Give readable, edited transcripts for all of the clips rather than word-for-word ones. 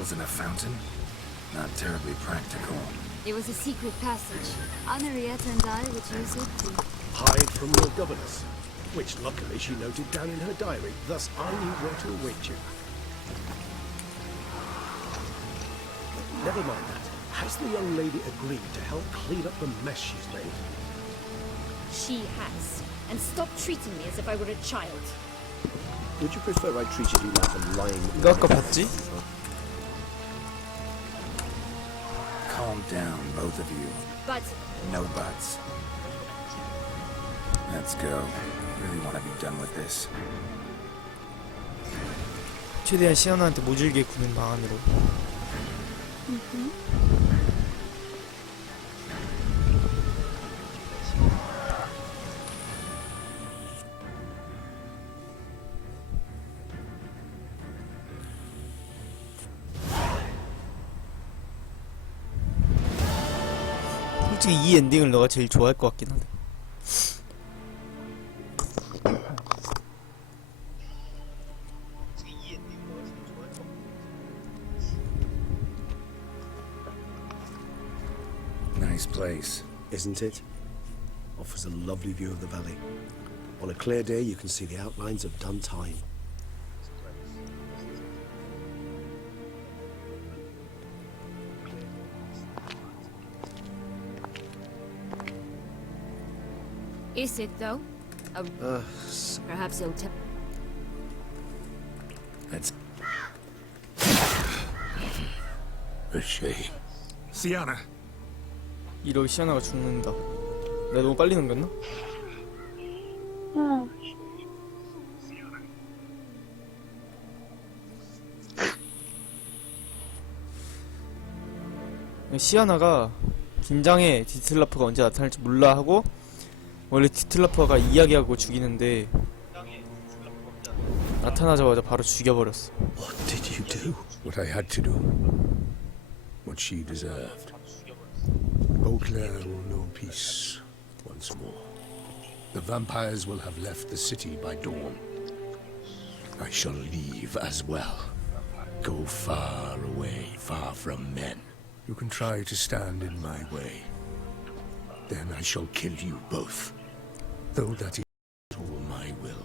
bottles in a fountain? Not terribly practical. It was a secret passage. Henrietta and I would use it to Hide from your governess, which luckily she noted down in her diary, thus I knew where to await you. Never mind that. Has the young lady agreed to help clean up the mess she's made? She has. And stop treating me as if I were a child. Would you prefer I treated you like a lying... 이거 아까 봤지? Calm down, both of you. But No buts. Let's go. Really want to be done with this. 최대한 시아나한테 모질게 구는 방안으로. 솔직히 이 엔딩을 너가 제일 좋아할 것 같긴 한데. Nice place. Isn't it? Offers a lovely view of the valley. On a clear day you can see the outlines of done time. is it though? Perhaps it'll tell. That's a shame. Sienna, 이러기 시아나가 죽는다. 내가 너무 빨리 넘겼나? 시아나가 긴장해. 디틀라프가 언제 나타날지 몰라 하고 원래 디틀라프가 이야기하고 죽이는데 나타나자마자 바로 죽여버렸어. What did you do? What I had to do. What she deserved. Beauclair will know peace once more. The vampires will have left the city by dawn. I shall leave as well. Go far away, far from men. You can try to stand in my way. Then I shall kill you both. Though that is all my will.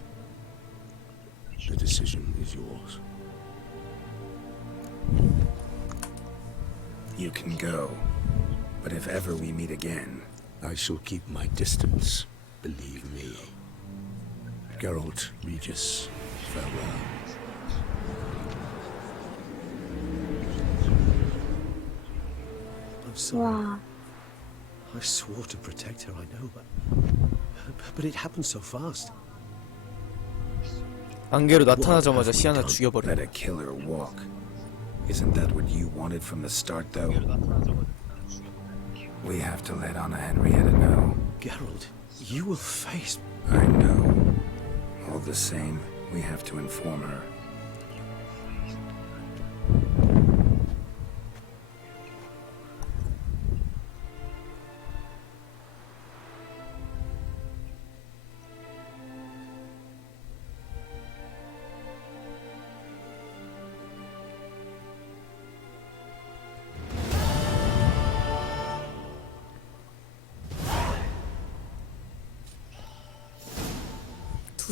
The decision is yours. You can go. But if ever we meet again, I shall keep my distance, believe me. Geralt, Regis, farewell. I'm sorry. 와, I swore to protect her, I know, but it happened so fast. 안개로 나타나자마자 시아나 Don't 죽여버려. let a killer walk. Isn't that what you wanted from the start, though? We have to let Anna Henrietta know. Geralt, you will face... I know. All the same, we have to inform her.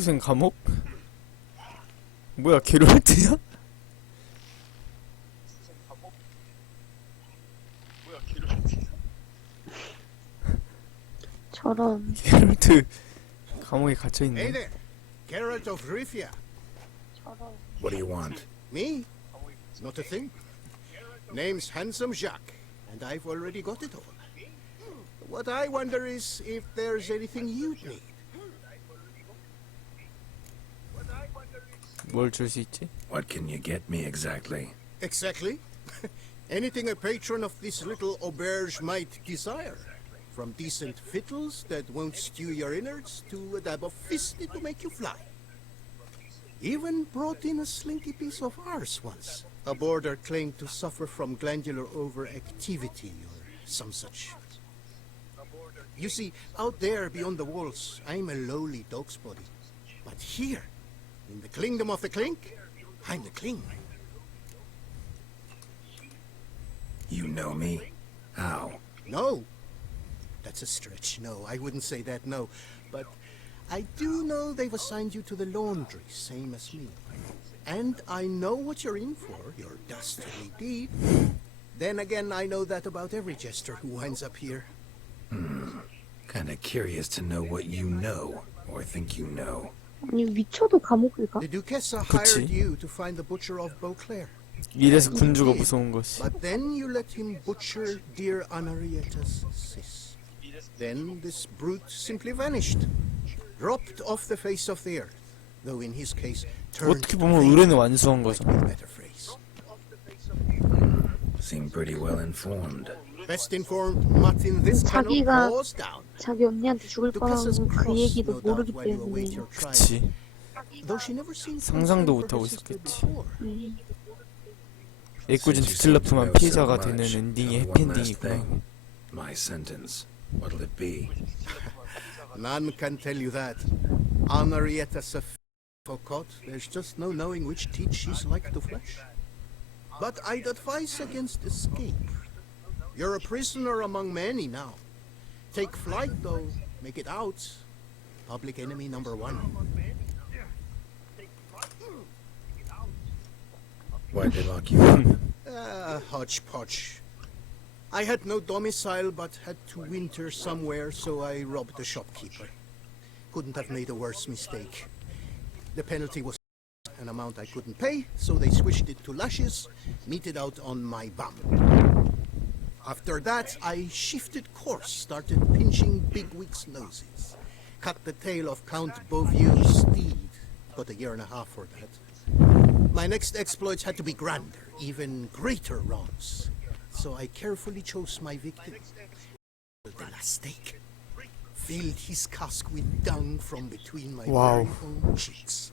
투생 감옥? 뭐야, 게롤트야? 저런. 게롤트 감옥에 hey 갇혀있네. there, Geralt of Rivia. 저런. What do you want? Me? Not a thing. Name's Handsome Jacques, and I've already got it all. What I wonder is if there's anything you'd need. 뭘 줄 수 있지? What can you get me exactly? Exactly. Anything a patron of this little auberge might desire. From decent victuals that won't stew your innards to a dab of fisty to make you fly. Even brought in a slinky piece of arse once. A boarder claimed to suffer from glandular overactivity or some such. You see, out there beyond the walls, I'm a lowly dog's body. But here, in the kingdom of the clink, I'm the king. You know me? How? No. That's a stretch. No, I wouldn't say that, no. But I do know they've assigned you to the laundry, same as me. And I know what you're in for, your dastardly deed. Then again, I know that about every jester who winds up here. Kinda curious to know what you know, or think you know. 아니 위쳐도 감옥을 가? The Duchessa 그치. hired you to find the butcher of Beauclair. 이래서 군주가 무서운 것이. But then you let him butcher dear Anarietta's sis. Then this brute simply vanished. Dropped off the face of the earth. Though in his case, turned 어떻게 보면 의뢰는 완수한 might 거죠. be a better phrase. Seem pretty well informed. Best informed mutt in this kennel 자기가 paws down. 자기 언니한테 죽을 Duchessa's 뻔한 그 cross, 얘기도 no doubt, 모르기 while you await 때문에 your trial. 그치. Though she never seemed 상상도 concerned for 못하고 her sister 있었겠지. before. 애꿎은 뒤틀렸지만 피해자가 되는 엔딩이 해피엔딩이구나. My sentence. What'll it be? None can tell you that. Anarietta's a forgot. There's just no knowing which teeth she's like to flesh. But I'd advise against escape. You're a prisoner among many now. Take flight, though. Make it out. Public enemy number one. Why'd they lock you up? Hodgepodge. I had no domicile but had to winter somewhere, so I robbed the shopkeeper. Couldn't have made a worse mistake. The penalty was an amount I couldn't pay, so they switched it to lashes, meted out on my bum. After that, I shifted course, started pinching bigwigs' noses. Cut the tail of Count Beauvieux's steed. Got a year and a half for that. My next exploits had to be grander, even greater wrongs. So I carefully chose my victim. The last stake. Filled his cask with dung from between my Wow. very own cheeks.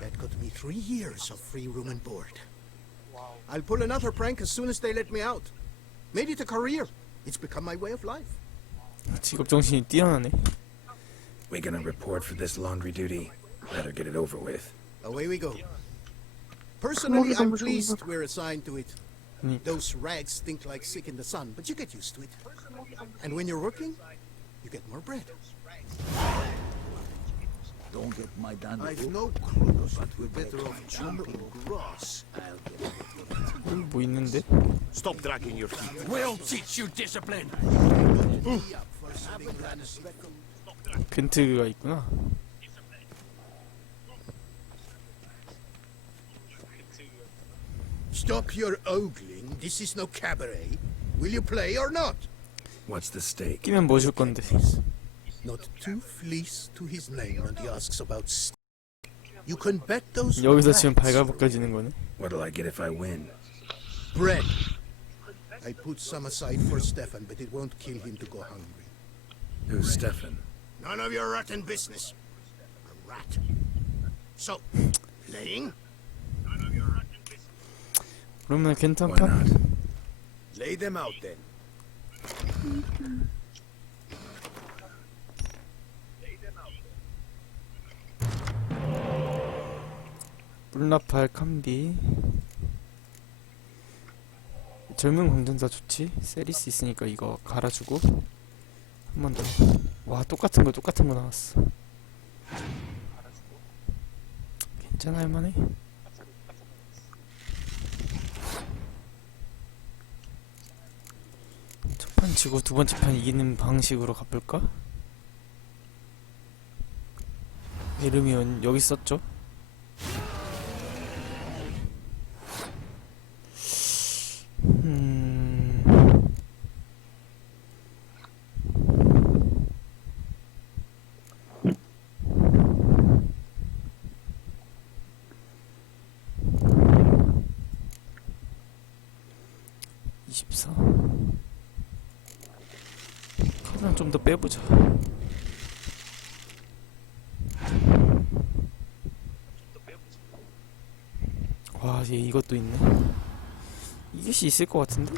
That got me 3 years of free room and board. I'll pull another prank as soon as they let me out. Made it a career. It's become my way of life. 직업 정신이 뛰어나네. We gonna report for this laundry duty? Better get it over with. Away we go. Personally, I'm 너무 좋은 pleased 거. we're assigned to it. 아니, Those rags stink like sick in the sun, but you get used to it. And when you're working, you get more bread. Don't get my dandruff. I've no clue, but we're better off jumping grass. 뭐 있는데? Stop dragging your feet. We'll teach you discipline. 겐트가 있구나. Stop your ogling. This is no cabaret. Will you play or not? What's the stake? 끼면 뭐 줄 건데? Not two fleece to his name, and he asks about You can bet those 여기서 지금 rats 발가벗겨지는 거네. What'll I get if I win? bread. I put some aside for Stefan, but it won't kill him to go hungry. Who's Stefan? None of your rotten business. A rat. So, playing? 그러면 Why 괜찮다. not? Lay them out then. 물나팔 캄비. 젊은 광전사 좋지. 세리스 있으니까 이거 갈아주고 한 번 더. 와, 똑같은 거 나왔어. 괜찮아, 할만해. 첫 판 지고 두 번째 판 이기는 방식으로 가볼까? 이름이 여기 썼죠? 음... 24. 카드는 좀 더 빼보자. 와, 얘 이것도 있네. 이길 수 있을 것 같은데?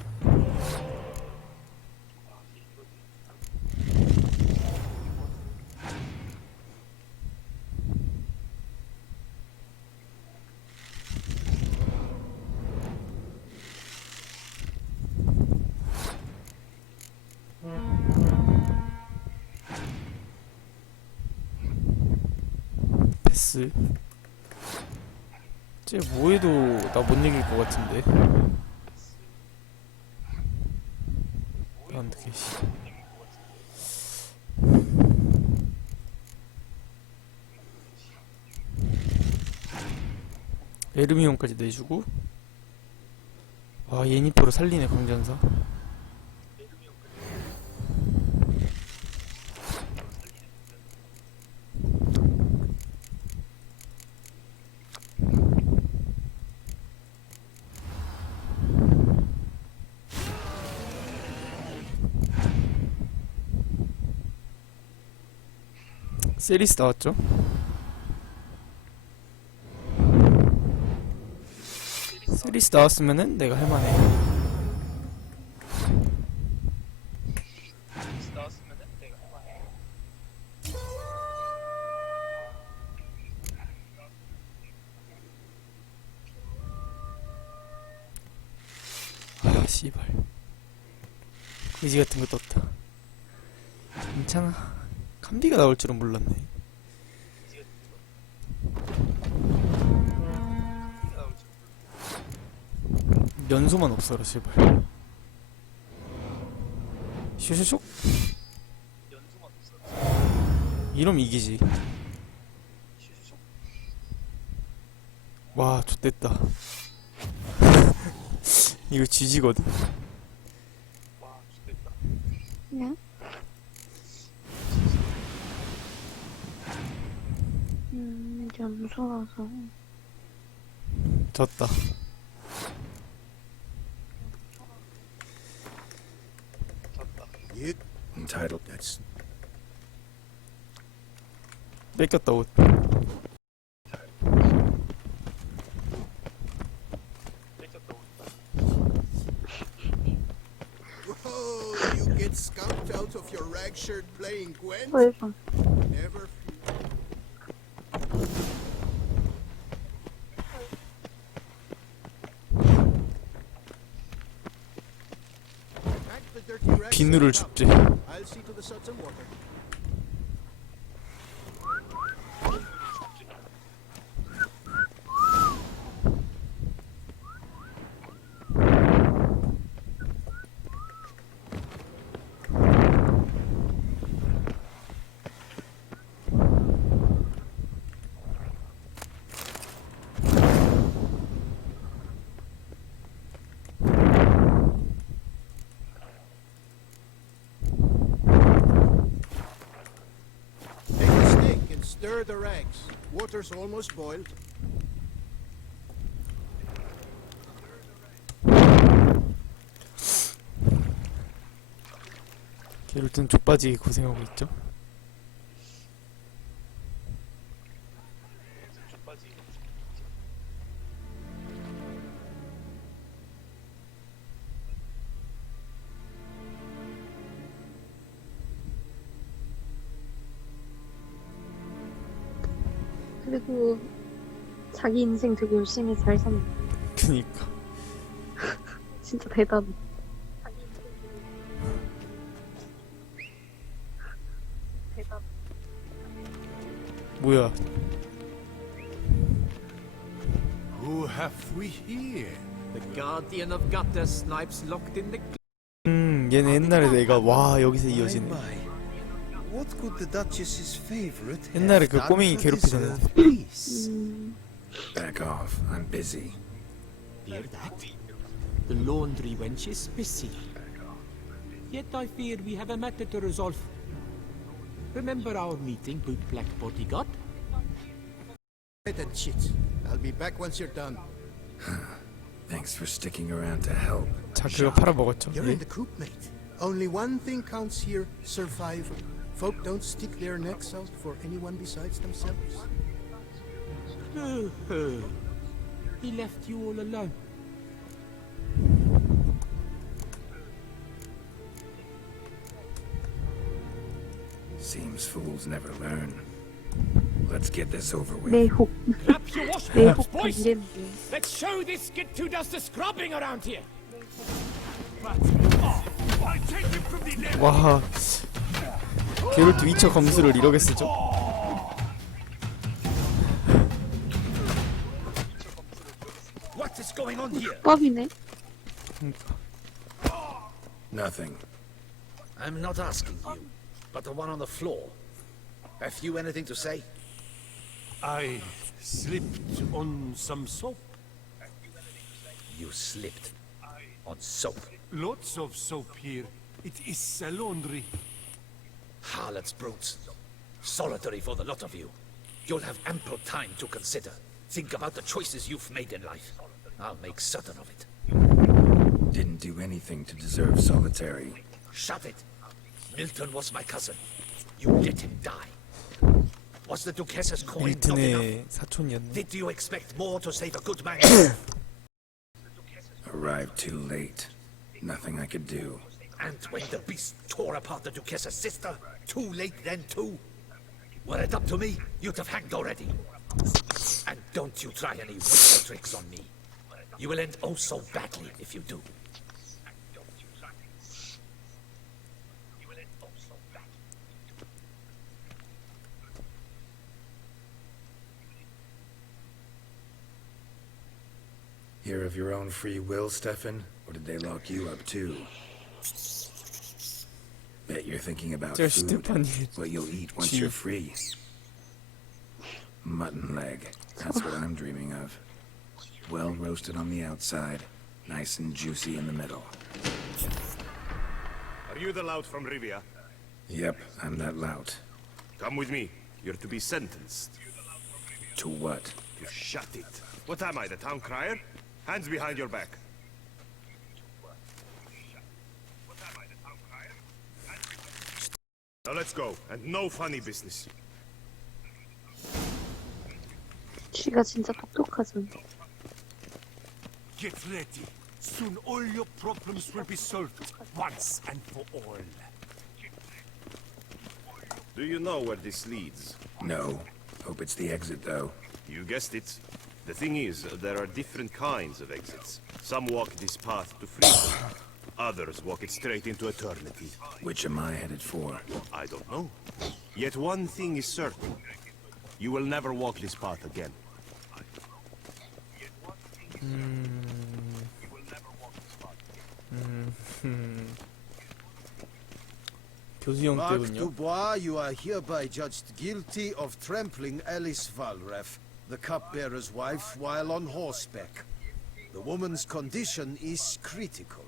보스. 쟤 뭐해도 나 못 이길 것 같은데. 안 되게 씨. 에르미온까지 내주고. 와, 예니퍼로 살리네 광전사. 세리스 나왔죠? 세리스 나왔으면은 내가 할만해. 아 씨발 의지 같은 거 떴다. 괜찮아. 캄비가 나올 줄은 몰랐네. 연소만 없어라 제발. 슈슈슉. 이러면 이기지. 와 좆됐다. 이거 지지거든. 그냥? 연소라서. 졌다. You, Entitled. that's 뺏겼다 옷. Whoa, you get skunked out of your rag shirt playing Gwen? 벌방. Never. Pack the dirty rags 비누를 up. 줍지. I'll see to the suds and water. Take a stick and stir the rags. Water's almost boiled. 게롤트는 족빠지게 고생하고 있죠. 그리고 자기 인생 되게 열심히 잘 산. 그니까 진짜 대단해. 대단. 뭐야. Who have we here? The guardian of gutter snipes locked in the 얘네 옛날에 내가 와 여기서 이어지네. What could the Duchess's favorite 옛날에 have 그 done 꼬맹이 for 괴롭히잖아. deserved peace? Back off. I'm busy. Hear that? The laundry wench is busy. Yet I fear we have a matter to resolve. Remember our meeting, boot-black bodyguard? Right and shit. I'll be back once you're done. Thanks for sticking around to help. 자 그거 팔아먹었죠. You're 예. in the coop, mate. Only one thing counts here: survival. Folk don't stick their necks out for anyone besides themselves. He left you all alone. Seems fools never learn. Let's get this over with. 내혹. Grab your wash 내혹 hands, boys! 관계인데. Let's show this skid who does the scrubbing around here! 와 게롤트 위쳐 검수를 이렇게 쓰죠? here? 국밥이네. Nothing. I'm not asking you, but the one on the floor. Have you anything to say? I slipped on some soap. You slipped on soap. Lots of soap here. It is a laundry. Harlots brutes. Solitary for the lot of you. You'll have ample time to consider. Think about the choices you've made in life. I'll make certain of it. Didn't do anything to deserve solitary. Shut it. Milton was my cousin. You let him die. Was the Duchess's coin not enough? 밀튼의 사촌이었네. Did you expect more to save a good man? Arrived too late. Nothing I could do. And when the beast tore apart the Duchess's sister, too late then too. Were it up to me, you'd have hanged already. And don't you try any witcher tricks on me. You will end oh so badly if you do. Here of your own free will, Stefan? Or did they lock you up too? Bet you're thinking about 저 food. 스테파니 What you'll eat once 지- you're free. Mutton leg. That's what I'm dreaming of. Well roasted on the outside, nice and juicy in the middle. Are you the lout from Rivia? Yep, I'm that lout. Come with me. You're to be sentenced. To what? You shut it. What am I, the town crier? Hands behind your back. Now let's go, and no funny business. 쥐가 진짜 똑똑하죠. Get ready. Soon all your problems will be solved once and for all. Do you know where this leads? No. Hope it's the exit, though. You guessed it. The thing is, there are different kinds of exits. Some walk this path to freedom. Others walk it straight into eternity. Which am I headed for? I don't know. Yet one thing is certain. You will never walk this path again. 교수형 Mark 때군요. Dubois, you are hereby judged guilty of trampling Alice Valref, the cupbearer's wife, while on horseback. The woman's condition is critical.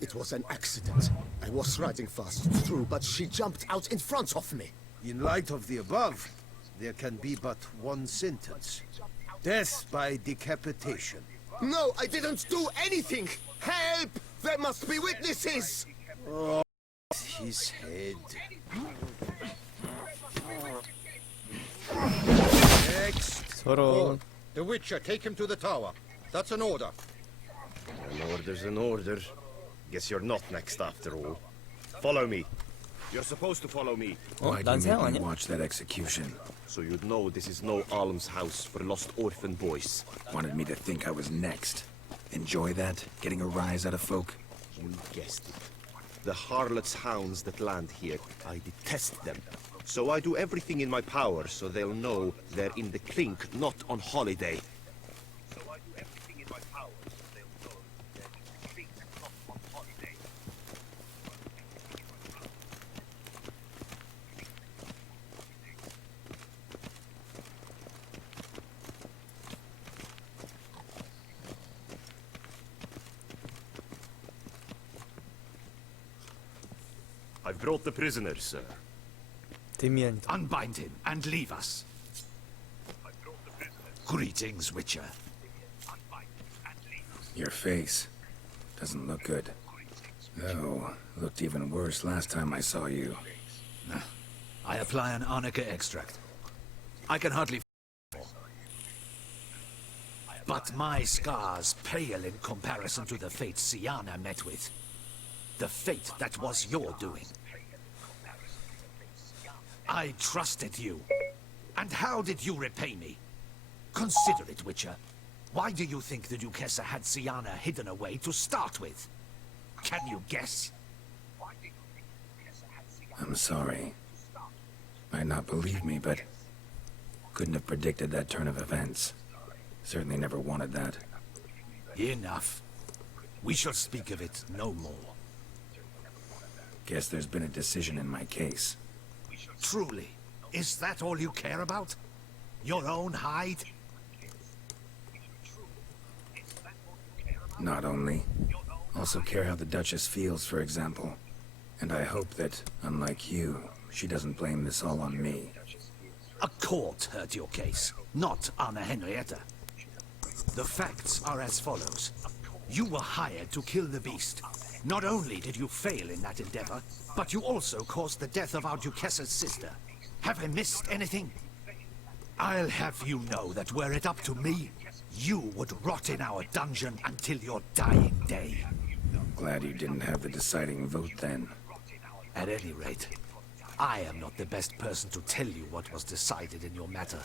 It was an accident. I was riding fast through, but she jumped out in front of me. In light of the above, there can be but one sentence. Death by decapitation. No, I didn't do anything! Help! There must be witnesses! Oh, his head. Next. 서로 The Witcher, take him to the tower. That's an order. An order's an order. Guess you're not next after all. Follow me. You're supposed to follow me. Why'd 난 you 사양 make me 아니야? watch that execution? So you'd know this is no almshouse for lost orphan boys. Wanted me to think I was next. Enjoy that? Getting a rise out of folk? You guessed it. The harlots' hounds that land here, I detest them. So I do everything in my power so they'll know they're in the clink, not on holiday. I've brought the prisoner, sir. 데미안이다. Unbind him and leave us. Greetings, Witcher. Your face doesn't look good. Oh, looked even worse last time I saw you. I apply an arnica extract. I can hardly but my scars pale in comparison to the fate Siana met with. The fate that was your doing. I trusted you. And how did you repay me? Consider it, Witcher. Why do you think the Duchessa had Siana hidden away to start with? Can you guess? I'm sorry. Might not believe me, but couldn't have predicted that turn of events. Certainly never wanted that. Enough. We shall speak of it no more. Guess there's been a decision in my case. Truly, is that all you care about? Your own hide? Not only. Also care how the Duchess feels, for example. And I hope that, unlike you, she doesn't blame this all on me. A court heard your case, not Anna Henrietta. The facts are as follows. You were hired to kill the beast. Not only did you fail in that endeavor, but you also caused the death of our Duchessa's sister. Have I missed anything? I'll have you know that were it up to me, you would rot in our dungeon until your dying day. Glad you didn't have the deciding vote then. At any rate, I am not the best person to tell you what was decided in your matter.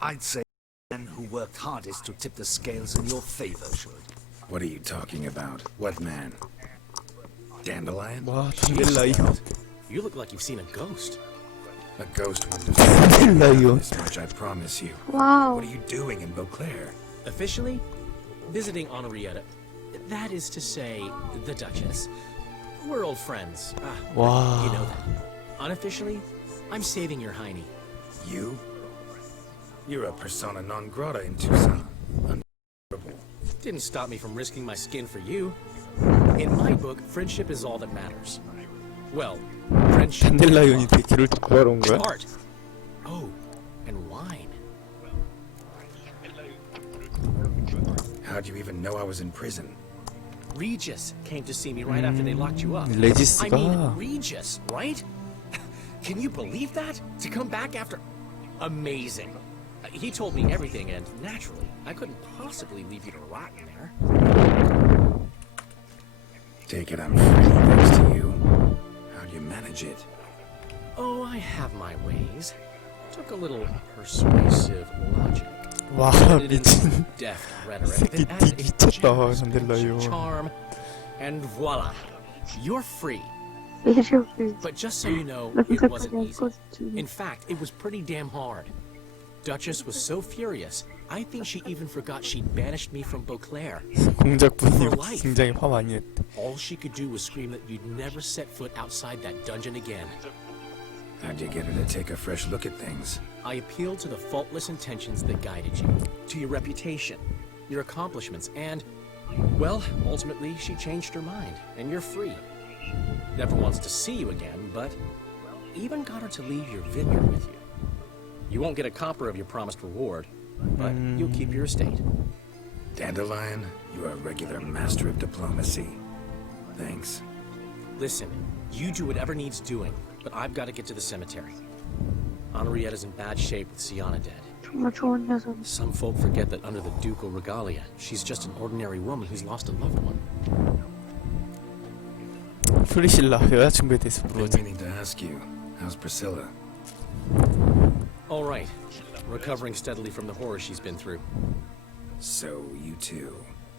I'd say the man who worked hardest to tip the scales in your favor should. What are you talking about? What man? Dandelion? 와, 단델라이온. You look like you've seen a ghost. A ghost wouldn't have 단델라이온. this much, I promise you. 와우. What are you doing in Beauclair? Officially, visiting Henrietta. That is to say, the Duchess. We're old friends. Wow. You know that. Unofficially, I'm saving your hiney. You? You're a persona non grata in Tucson. Unbelievable. Didn't stop me from risking my skin for you. In my book, friendship is all that matters. Well, friendship 단델라이온이 데키를 구하러 온 거야? and art. Oh, and wine. How'd you even know I was in prison? Regis came to see me right after they locked you up. I 레지스가 mean, Regis, right? Can you believe that? To come back after... Amazing. He told me everything, and naturally, I couldn't possibly leave you to rot in there. Take it I'm free thanks to you. How'd you manage it? Oh, I have my ways. Took a little persuasive logic. 와, Added in 미친 some deft rhetoric, 새끼 then added a 미쳤다, generous 단델라이온. charm, and voila, you're free. 매력이. But just so you know, it wasn't easy. In fact, it was pretty damn hard. Duchess was so furious, I think she even forgot she'd banished me from Beauclair. 공작분이 굉장히 화 많이 냈대. All she could do was scream that you'd never set foot outside that dungeon again. How'd you get her to take a fresh look at things? I appealed to the faultless intentions that guided you, to your reputation, your accomplishments, and, well, ultimately she changed her mind, and you're free. Never wants to see you again, but even got her to leave your vineyard with you. You won't get a copper of your promised reward, but you'll keep your estate. Dandelion, you're a regular master of diplomacy. Thanks. Listen, you do whatever needs doing, but I've got to get to the cemetery. Henrietta's in bad shape with Sienna dead. 정말 좋은 녀석. Some folk forget that under the ducal regalia, she's just an ordinary woman who's lost a loved one. 프리실라 여자친구에 대해서 Been 물어보자. meaning to ask you, how's Priscilla? All right, recovering steadily from the horror she's been through. So, you two,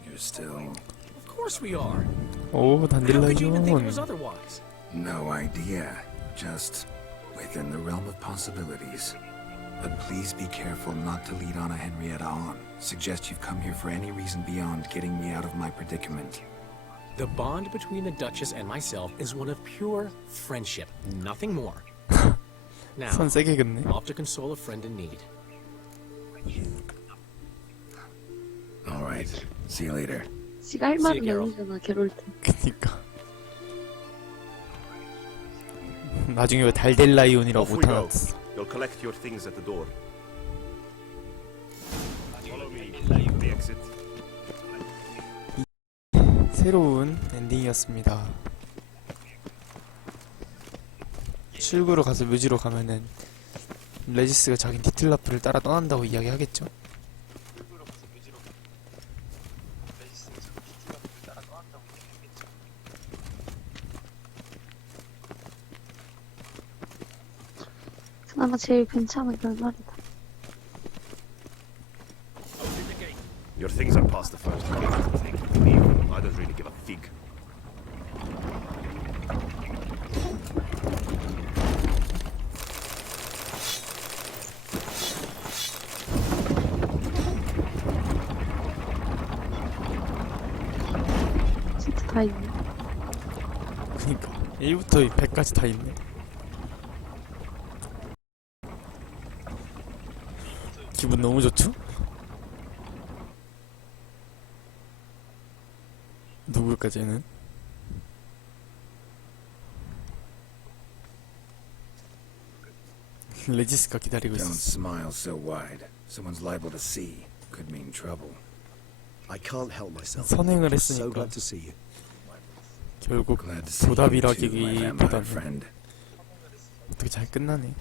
you're still... Of course we are. 오, How could you even think it was 단델라이온. otherwise? No idea. Just within the realm of possibilities. But please be careful not to lead Anna Henrietta on. Suggest you've come here for any reason beyond getting me out of my predicament. The bond between the Duchess and myself is one of pure friendship, nothing more. Now, 손 세게 긋네. off to console a friend in need. All right. See you later. 지가 할 말은 아니잖아, 게롤트. 그니까. 나중에 왜 달델라이온이라고 Off we go. 못하나. You'll collect your things at the door. Follow me. The exit. 새로운 엔딩이었습니다. 출구로 가서 묘지로 가면은 레지스가 자기 디틀라프를 따라 떠난다고 이야기하겠죠? 그나마 제일 괜찮은 결말이다. Your things are past the first gate. Leave. I don't really give a fig. 다 있네. 그니까 1부터 100까지 다 있네. 기분 너무 좋죠? 누굴까 쟤는? 레지스가 기다리고 Don't 있었어. smile so wide. Someone's liable to see. Could mean trouble. I can't help myself. 선행을 I'm so 했으니까 glad to see you. 결국 Glad to see you too, my vampire 보답이라기보다는 friend. 어떻게 잘 끝나네.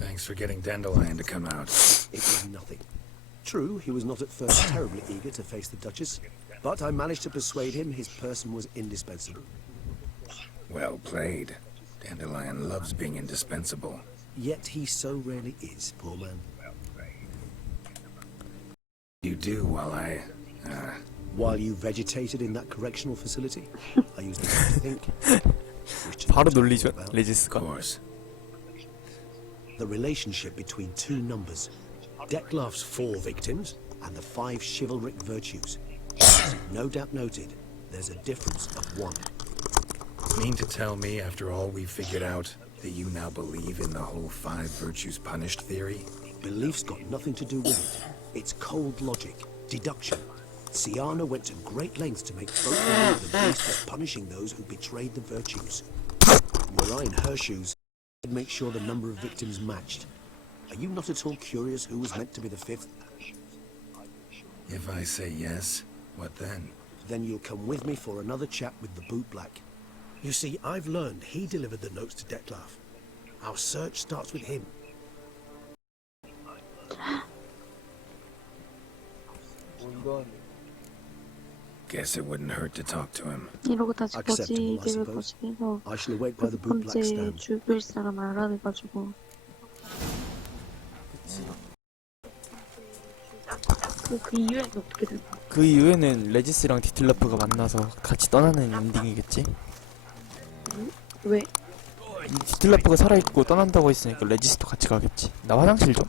Thanks for getting Dandelion to come out. It was nothing. True, he was not at first terribly eager to face the Duchess, but I managed to persuade him his person was indispensable. Well played. Dandelion loves being indispensable. Yet he so rarely is, poor man. You do while I, While you vegetated in that correctional facility, I used the time to think. Which 바로 to 놀리죠, talk about. 레지스가. of course. The relationship between two numbers. Dettlaff's 4 victims and the 5 chivalric virtues. As you've no doubt noted, there's a difference of 1. Mean to tell me, after all we've figured out, that you now believe in the whole 5 virtues punished theory? Belief's got nothing to do with it. It's cold logic, deduction. Siana went to great lengths to make folk believe the beast was punishing those who betrayed the virtues. Were I in her shoes, I'd make sure the number of victims matched. Are you not at all curious who was meant to be the 5th? If I say yes, what then? Then you'll come with me for another chat with the bootblack. You see, I've learned he delivered the notes to Dettlaff. Our search starts with him. Guess it wouldn't hurt to talk to him. 이러고 다시 Acceptable, I 거지기를 suppose. 거시기해서 I shall await by 그 the bootblack 번째 stand. 죽일 사람 알아내가지고 그 이후에는 어떻게 될까? 그 이후에는 레지스랑 디틀러프가 만나서 같이 떠나는 엔딩이겠지? 왜? 디틀러프가 살아있고 떠난다고 했으니까 레지스도 같이 가겠지. 나 화장실 좀.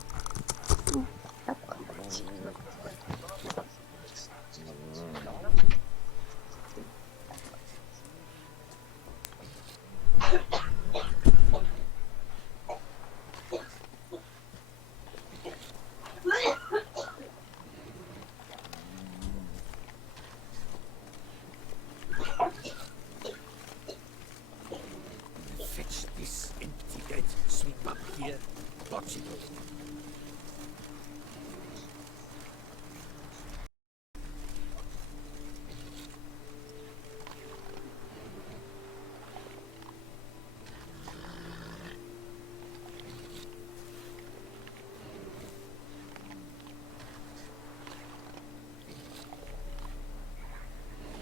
Fetch this empty dead, sweep up here, botch it.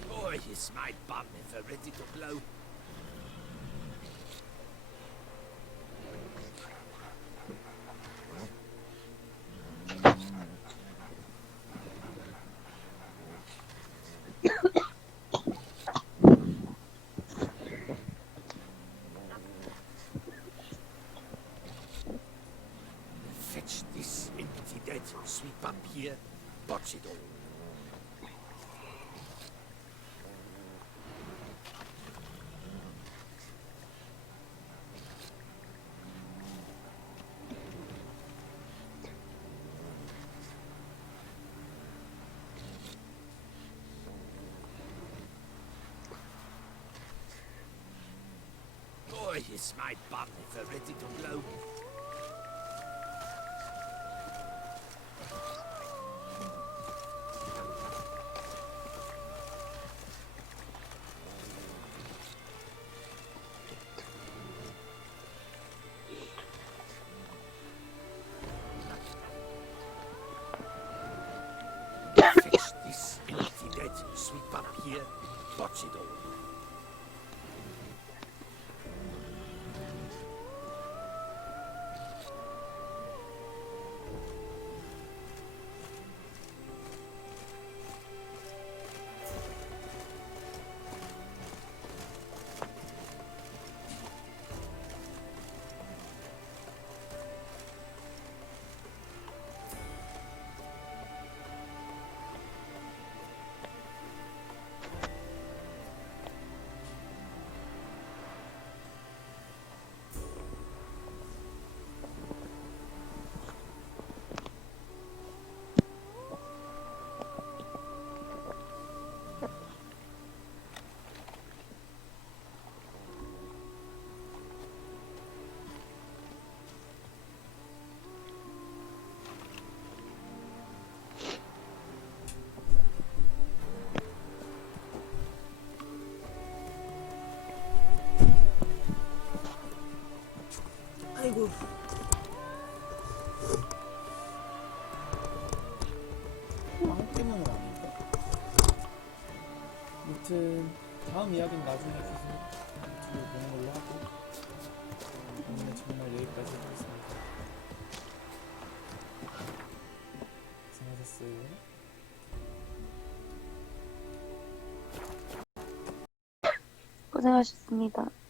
Boy, is my bum ever ready to blow. Fetch this empty dead, sweep up here, botch it all. Boy, is my bum ever ready to blow. Fetch this empty dead, sweep up here, botch it all. 빵 때문은 아닌가? 아무튼 다음 이야기는 나중에 계속 유튜브 보는 걸로 하고 오늘 정말 여기까지 하겠습니다. 고생하셨어요. 고생하셨습니다.